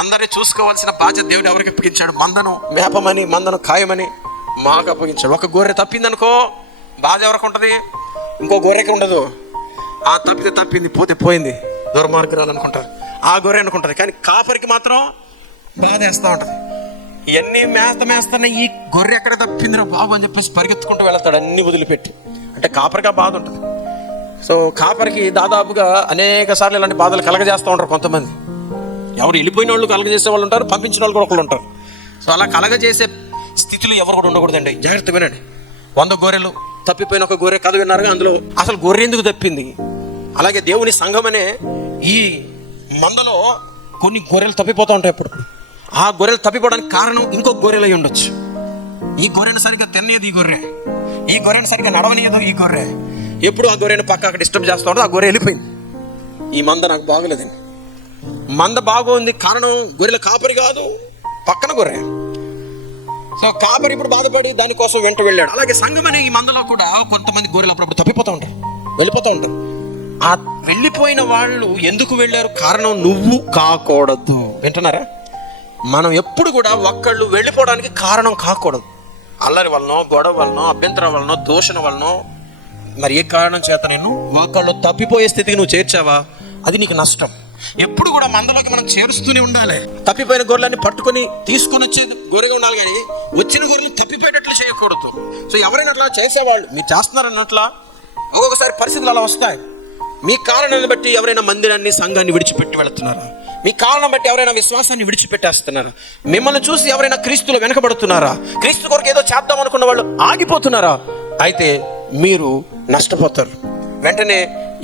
అందరినీ చూసుకోవాల్సిన బాధ్యత దేవుడు ఎవరికి అప్పగించాడు? మందను మేపమని, మందను ఖాయమని మాకు అప్పగించాడు. ఒక గొర్రె తప్పిందనుకో బాధ ఎవరికి ఉంటుంది? ఇంకో గొర్రెకి ఉండదు. ఆ తప్పితే తప్పింది, పోతే పోయింది, దుర్మార్గురాలు అనుకుంటారు, ఆ గొర్రె అనుకుంటుంది. కానీ కాపరికి మాత్రం బాధ వేస్తూ ఉంటుంది. ఇవన్నీ మేస్తున్న ఈ గొర్రె ఎక్కడ తప్పిందిరా బాబు అని చెప్పేసి పరిగెత్తుకుంటూ వెళ్తాడు అన్ని వదిలిపెట్టి. అంటే కాపరికి ఆ బాధ ఉంటుంది. సో కాపరికి దాదాపుగా అనేక సార్లు ఇలాంటి బాధలు కలగజేస్తూ ఉంటారు కొంతమంది. ఎవరు వెళ్ళిపోయిన వాళ్ళు కలగజేసే వాళ్ళు ఉంటారు, పంపించిన వాళ్ళు కూడా ఒకళ్ళు ఉంటారు. సో అలా కలగజేసే స్థితిలో ఎవరు కూడా ఉండకూడదండి. జాగ్రత్త వినండి. 100 గొర్రెలు తప్పిపోయిన ఒక గొర్రె కథ విన్నారుగా, అందులో అసలు గొర్రె ఎందుకు తప్పింది? అలాగే దేవుని సంఘం అనే ఈ మందలో కొన్ని గొర్రెలు తప్పిపోతూ ఉంటాయి. అప్పుడు ఆ గొర్రెలు తప్పిపోవడానికి కారణం ఇంకో గొర్రెలు అయి ఉండొచ్చు. ఈ గొర్రెను సరిగ్గా తినేది ఈ గొర్రె, ఈ గొర్రెను సరిగ్గా నడవనియదు ఈ గొర్రె. ఎప్పుడు ఆ గొర్రెను పక్క డిస్టర్బ్ చేస్తూ ఉంటుంది. ఆ గొర్రె వెళ్ళిపోయింది. ఈ మంద నాకు బాగోలేదండి. మంద బాగోంది కారణం గొర్రెల కాపరి కాదు, పక్కన గొర్రె. సో కాపరి ఇప్పుడు బాధపడి దానికోసం వెంట వెళ్ళాడు. అలాగే సంఘం అనే ఈ మందలో కూడా కొంతమంది గొర్రెలు అప్పుడప్పుడు తప్పిపోతూ ఉంటారు, వెళ్ళిపోతూ ఉంటారు. ఆ వెళ్ళిపోయిన వాళ్ళు ఎందుకు వెళ్ళారు? కారణం నువ్వు కాకూడదు. వింటున్నారా? మనం ఎప్పుడు కూడా ఒక్కళ్ళు వెళ్ళిపోవడానికి కారణం కాకూడదు. అల్లరి వలనో, గొడవ వలనో, అభ్యంతరం వలనో, దూషణ వలనో, మరి ఏ కారణం చేత నేను ఒకళ్ళు తప్పిపోయే స్థితికి నువ్వు చేర్చావా, అది నీకు నష్టం. ఎప్పుడు కూడా మందలోకి మనం చేరుస్తూనే ఉండాలి. తప్పిపోయిన గొర్రెలన్నీ పట్టుకొని తీసుకొని వచ్చేది గొర్రెగా ఉండాలి, కానీ వచ్చిన గొర్రెలు తప్పిపోయేటట్లు చేయకూడదు. సో ఎవరైనా అట్లా చేసేవాళ్ళు మీరు చేస్తున్నారన్నట్లా ఒక్కొక్కసారి పరిస్థితులు అలా వస్తాయి. మీ కారణాన్ని బట్టి ఎవరైనా మందిరాన్ని, సంఘాన్ని విడిచిపెట్టి వెళుతున్నారా? మీ కారణం బట్టి ఎవరైనా విశ్వాసాన్ని విడిచిపెట్టేస్తున్నారా? మిమ్మల్ని చూసి ఎవరైనా క్రీస్తులో వెనకబడుతున్నారా? క్రీస్తు కొరకు ఏదో చేద్దాం అనుకున్న వాళ్ళు ఆగిపోతున్నారా? అయితే మీరు నష్టపోతారు. వెంటనే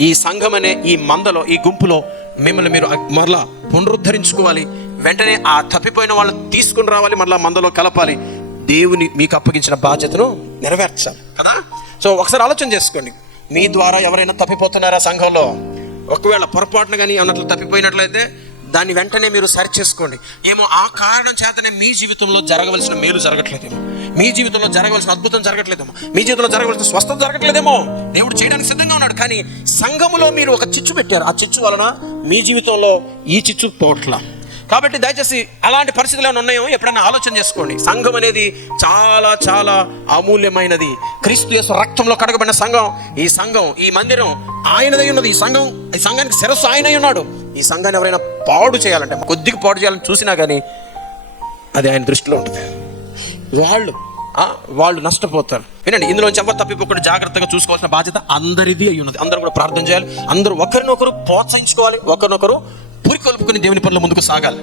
ఈ సంఘం అనే ఈ మందలో, ఈ గుంపులో మిమ్మల్ని మీరు మరలా పునరుద్ధరించుకోవాలి. వెంటనే ఆ తప్పిపోయిన వాళ్ళని తీసుకుని రావాలి, మరలా మందలో కలపాలి. దేవుని మీకు అప్పగించిన బాధ్యతను నెరవేర్చాలి కదా. సో ఒకసారి ఆలోచన చేసుకోండి. మీ ద్వారా ఎవరైనా తప్పిపోతున్నారా సంఘంలో? ఒకవేళ పొరపాటున కానీ అన్నట్లు తప్పిపోయినట్లయితే దాన్ని వెంటనే మీరు సరి చేసుకోండి. ఏమో ఆ కారణం చేతనే మీ జీవితంలో జరగవలసిన మేలు జరగట్లేదేమో, మీ జీవితంలో జరగవలసిన అద్భుతం జరగట్లేదేమో, మీ జీవితంలో జరగవలసిన స్వస్థత జరగట్లేదేమో. దేవుడు చేయడానికి సిద్ధంగా ఉన్నాడు, కానీ సంఘములో మీరు ఒక చిచ్చు పెట్టారు. ఆ చిచ్చు వలన మీ జీవితంలో ఈ చిచ్చు పోవట్లా. కాబట్టి దయచేసి అలాంటి పరిస్థితులు ఏమైనా ఉన్నాయో ఎప్పుడైనా ఆలోచన చేసుకోండి. సంఘం అనేది చాలా చాలా అమూల్యమైనది. క్రీస్తు యేసు రక్తంలో కడగబడిన సంఘం, ఈ సంఘం, ఈ మందిరం ఆయనదై ఉన్నది. ఈ సంఘానికి శిరస్సు ఆయనై ఉన్నాడు. ఈ సంఘాన్ని ఎవరైనా పాడు చేయాలంటే, కొద్దిగా పాడు చేయాలని చూసినా కానీ అది ఆయన దృష్టిలో ఉంటుంది. వాళ్ళు నష్టపోతారు. వినండి, ఇందులోంచి ఎవరు తప్పిపోకుండా జాగ్రత్తగా చూసుకోవాల్సిన బాధ్యత అందరిది అయి ఉన్నది. అందరూ కూడా ప్రార్థన చేయాలి. అందరూ ఒకరినొకరు ప్రోత్సహించుకోవాలి, ఒకరినొకరు పురికొల్పుకొని దేవుని పనుల ముందుకు సాగాలి.